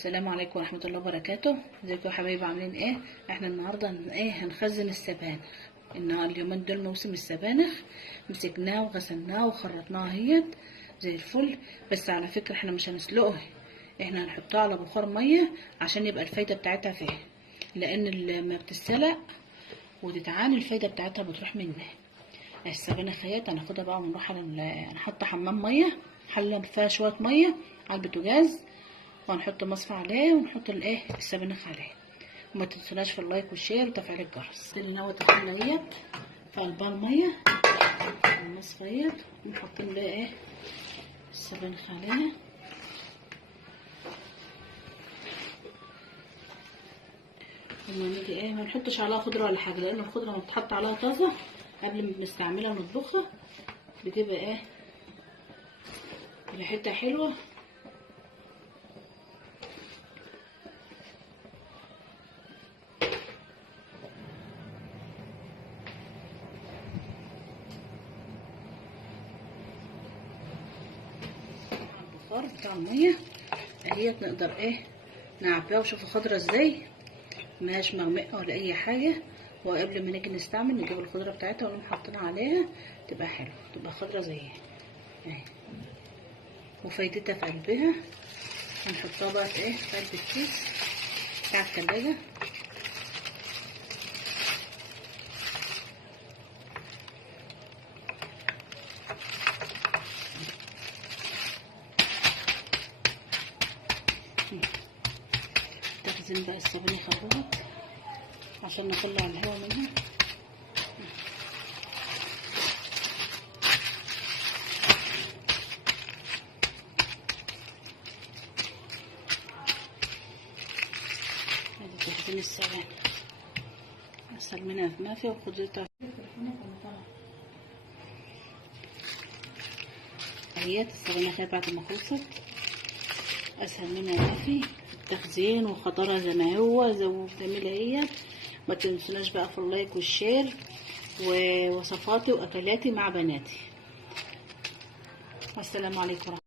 السلام عليكم ورحمة الله وبركاته. ازيكم يا حبايبي، عاملين ايه؟ احنا النهارده هنخزن السبانخ. اليومين دول موسم السبانخ، مسكناه وغسلناه وخرطناه اهيت زي الفل. بس على فكرة احنا مش هنسلقه، احنا هنحطها على بخار مية عشان يبقى الفايدة بتاعتها فيه، لان لما بتتسلق وتتعان الفايدة بتاعتها بتروح منها. السبانخ اهيت هناخدها بقى ونروح على هنحط حمام مية، حلة فيها شوية مية على البوتاجاز، وهنحط مصفى عليه ونحط السبانخ عليه. وما تنسوناش في اللايك والشير وتفعيل الجرس. تاني نوى الطحينه ديت في قلبها الميه المصفى ديت، ونحطين بقى السبانخ عليها. وما نيجي ما نحطش عليها خضره ولا حاجه، لان الخضره لما بتحط عليها طازه قبل ما بنستعملها ونطبخها بتبقى ريحتها حلوه. البخار بتاع الميه اهيت نقدر نعبيها. وشوفوا خضره ازاي، ماهاش مغمقه ولا اي حاجه. وقبل ما نيجي نستعمل نجيب الخضره بتاعتها ونقوم حاطينها عليها، تبقى حلوه، تبقى خضره زيها اهي. وفايدتها في قلبها. هنحطها بقى في قلب الكيس بتاع التلاجة. تخزين بقى السبانخ اهوت عشان نطلع الهواء منها. ادي تخزين السبانخ، اسهل منها في ما فيها وخضرتها اهيت. السبانخ بعد ما خلصت اسهل منها ما في التخزين وخضرها زي ما هو زي ما بتعملها اهيت. ما تنسوناش بقى في اللايك والشير ووصفاتي واكلاتي مع بناتي. والسلام عليكم ورحمة الله.